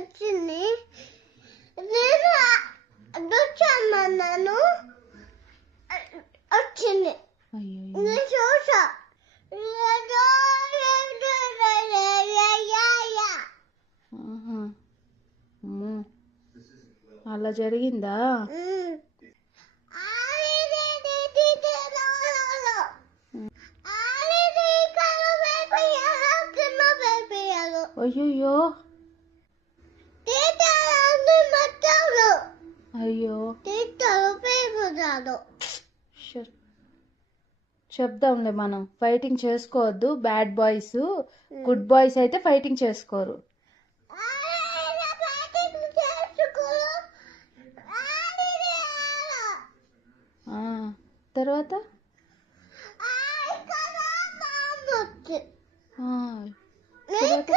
వచ్చింది. నేను అడుగుతున్నాను, వచ్చింది. నేను చూసా. అలా జరిగిందా? అయ్యో అయ్యో చెప్దాంలే, మనం ఫైటింగ్ చేసుకోవద్దు. బ్యాడ్ బాయ్స్, గుడ్ బాయ్స్ అయితే ఫైటింగ్ చేసుకోరు. తర్వాత తర్వాత